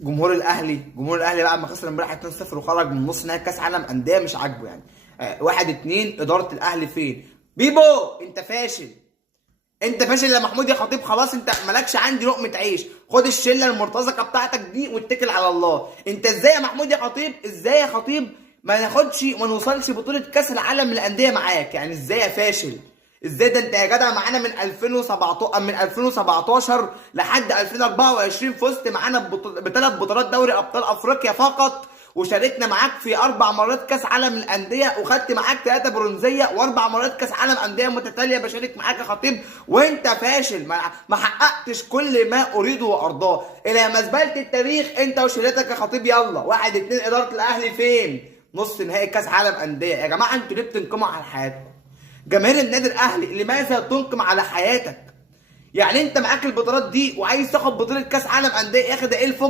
جمهور الاهلي بعد ما خسر امبارح 2-0 وخرج من نص نهائي كاس عالم انديه مش عاجبه يعني. 1-2. اداره الاهلي فين؟ بيبو انت فاشل. انت فاشل يا محمود يا خطيب، خلاص انت مالكش عندي لقمه عيش. خد الشله المرتزقه بتاعتك دي واتكل على الله. انت ازاي يا محمود يا خطيب، ازاي يا خطيب ما ناخدش ما نوصلش بطوله كاس العالم للانديه معاك؟ يعني ازاي يا فاشل؟ ازاي ده؟ انت يا جدع معانا من 2017، من 2017 لحد 2024 فزت معانا بثلاث بطولات دوري ابطال افريقيا فقط، وشاركنا معاك في 4 مرات كاس عالم الانديه، وخدت معاك 3 برونزيه و4 مرات كاس عالم انديه متتاليه بشارك معاك يا خطيب، وانت فاشل. ما حققتش كل ما اريده وارضاه. الى مزبله التاريخ انت وشريتك يا خطيب. يلا 1-2. اداره الاهلي فين؟ نص نهائي كاس عالم انديه. يا جماعه انتوا ليه بتنقموا على حياتكم؟ جماهير النادي الاهلي لماذا تنقم على حياتك؟ يعني انت معاك البطولات دي وعايز تاخد بطوله كاس عالم انديه؟ يا اخي ده ايه الفوق